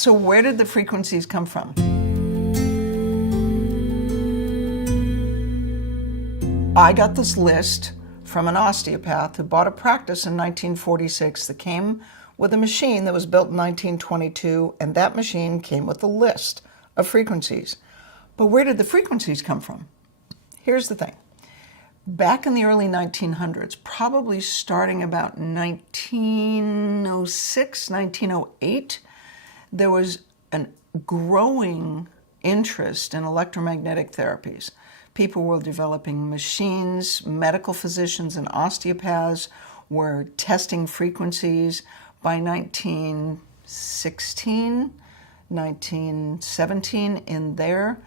So where did the frequencies come from? I got this list from an osteopath who bought a practice in 1946 that came with a machine that was built in 1922, and that machine came with a list of frequencies. But where did the frequencies come from? Here's the thing. Back in the early 1900s, probably starting about 1906, 1908, there was a growing interest in electromagnetic therapies. People were developing machines, medical physicians and osteopaths were testing frequencies. By 1916, 1917, in there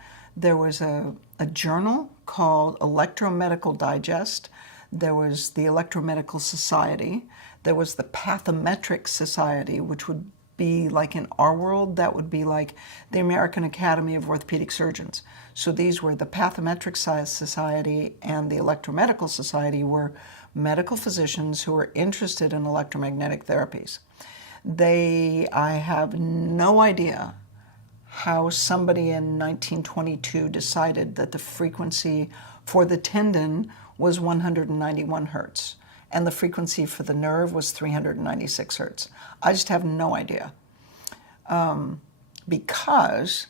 was a journal called Electromedical Digest. There was the Electromedical Society. There was the Pathometric Society, which would be like in our world, that would be like the American Academy of Orthopedic Surgeons. So these were the Pathometric Society and the Electromedical Society were medical physicians who were interested in electromagnetic therapies. I have no idea how somebody in 1922 decided that the frequency for the tendon was 191 hertz and the frequency for the nerve was 396 hertz. I just have no idea. Because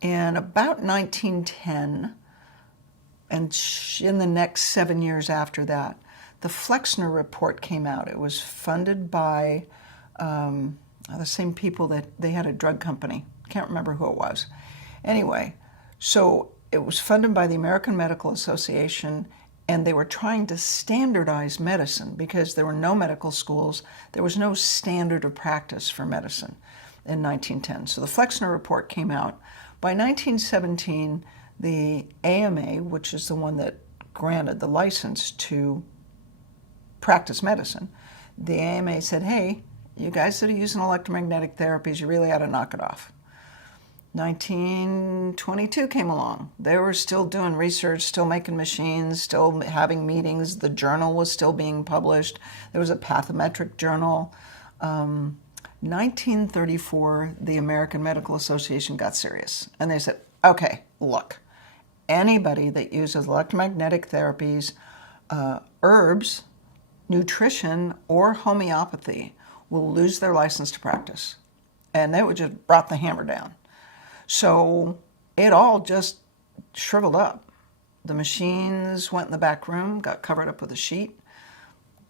in about 1910, and in the next 7 years after that, the Flexner report came out. It was funded by the same people that they had a drug company. Can't remember who it was. Anyway, so it was funded by the American Medical Association, and they were trying to standardize medicine because there were no medical schools. There was no standard of practice for medicine in 1910. So the Flexner report came out. By 1917, the AMA, which is the one that granted the license to practice medicine, the AMA said, hey, you guys that are using electromagnetic therapies, you really ought to knock it off. 1922 came along. They were still doing research, still making machines, still having meetings. The journal was still being published. There was a pathometric journal. 1934, the American Medical Association got serious. And they said, okay, look, anybody that uses electromagnetic therapies, herbs, nutrition, or homeopathy will lose their license to practice. And they would just brought the hammer down. So it all just shriveled up. The machines went in the back room, got covered up with a sheet.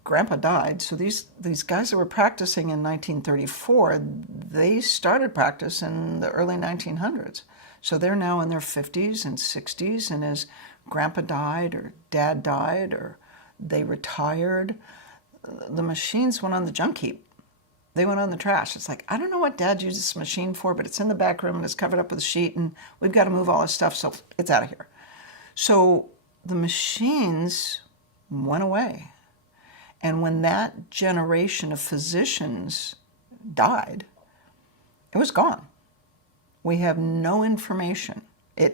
Grandpa died, so these guys that were practicing in 1934, they started practice in the early 1900s. So they're now in their 50s and 60s, and as Grandpa died or Dad died or they retired, the machines went on the junk heap. They went on the trash. It's like, I don't know what Dad used this machine for, but it's in the back room and it's covered up with a sheet and we've got to move all this stuff, so it's out of here. So the machines went away. And when that generation of physicians died, it was gone. We have no information.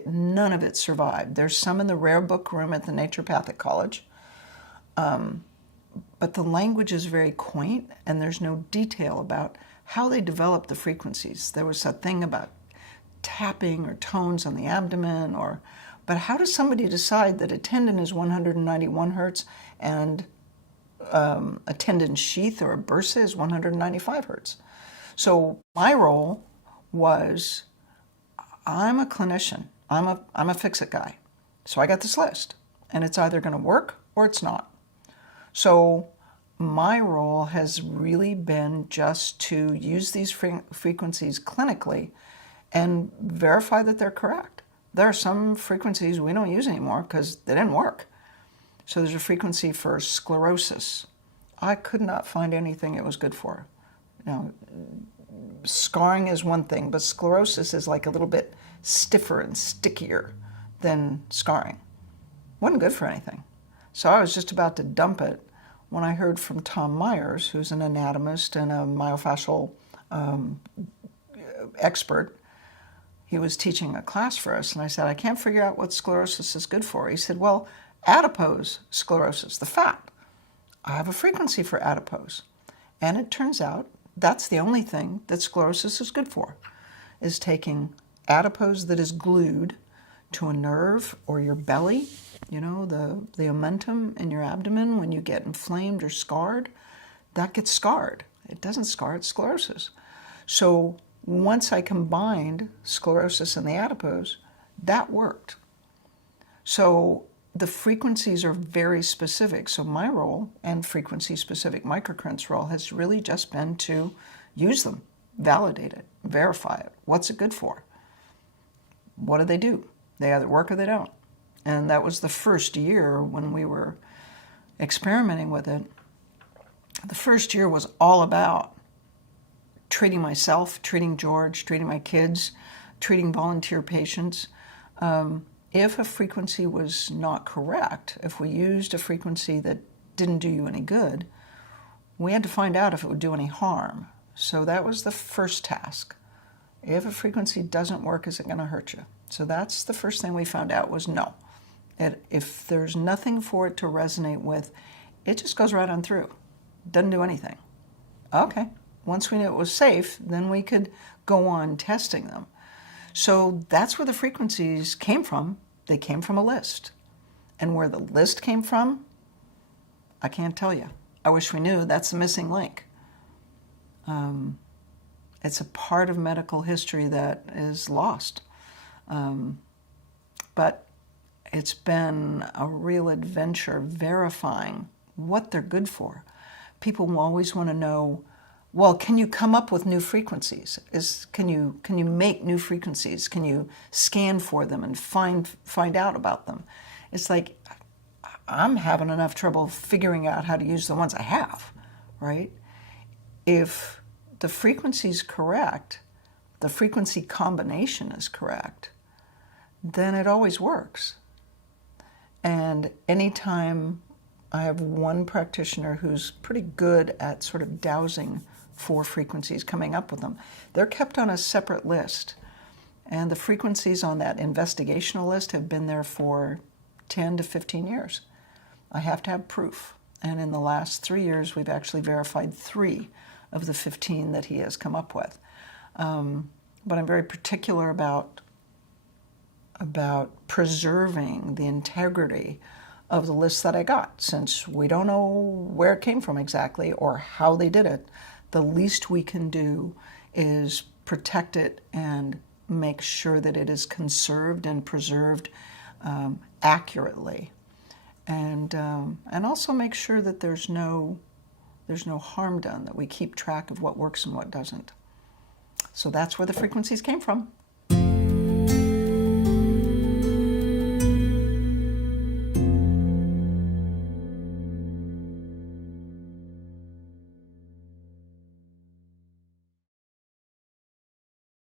None of it survived. There's some in the rare book room at the Naturopathic College. But the language is very quaint, and there's no detail about how they developed the frequencies. There was a thing about tapping or tones on the abdomen, but how does somebody decide that a tendon is 191 hertz and a tendon sheath or a bursa is 195 hertz? So my role was, I'm a clinician. I'm a fix-it guy. So I got this list, and it's either going to work or it's not. So my role has really been just to use these frequencies clinically and verify that they're correct. There are some frequencies we don't use anymore because they didn't work. So there's a frequency for sclerosis. I could not find anything it was good for. Now, scarring is one thing, but sclerosis is like a little bit stiffer and stickier than scarring. Wasn't good for anything. So I was just about to dump it when I heard from Tom Myers, who's an anatomist and a myofascial expert. He was teaching a class for us, and I said, I can't figure out what sclerosis is good for. He said, well, adipose sclerosis, the fat. I have a frequency for adipose. And it turns out that's the only thing that sclerosis is good for. is taking adipose that is glued to a nerve or your belly, you know, the omentum in your abdomen when you get inflamed or scarred, that gets scarred. It doesn't scar, it's sclerosis. So once I combined sclerosis and the adipose, that worked. So the frequencies are very specific. So my role and frequency-specific microcurrents role has really just been to use them, validate it, verify it. What's it good for? What do? They either work or they don't. And that was the first year when we were experimenting with it. The first year was all about treating myself, treating George, treating my kids, treating volunteer patients. If a frequency was not correct, if we used a frequency that didn't do you any good, we had to find out if it would do any harm. So that was the first task. If a frequency doesn't work, is it going to hurt you? So that's the first thing we found out was no. If there's nothing for it to resonate with, it just goes right on through. Doesn't do anything. Okay. Once we knew it was safe, then we could go on testing them. So that's where the frequencies came from. They came from a list. And where the list came from, I can't tell you. I wish we knew. That's the missing link. It's a part of medical history that is lost. But it's been a real adventure verifying what they're good for. People will always want to know, well, can you come up with new frequencies? Can you make new frequencies? Can you scan for them and find out about them? It's like, I'm having enough trouble figuring out how to use the ones I have, right? If the frequency is correct, the frequency combination is correct, then it always works. And anytime I have one practitioner who's pretty good at sort of dowsing for frequencies, coming up with them, they're kept on a separate list. And the frequencies on that investigational list have been there for 10 to 15 years. I have to have proof. And in the last 3 years, we've actually verified 3 of the 15 that he has come up with. But I'm very particular about preserving the integrity of the list that I got. Since we don't know where it came from exactly or how they did it, the least we can do is protect it and make sure that it is conserved and preserved accurately. And also make sure that there's no harm done, that we keep track of what works and what doesn't. So that's where the frequencies came from.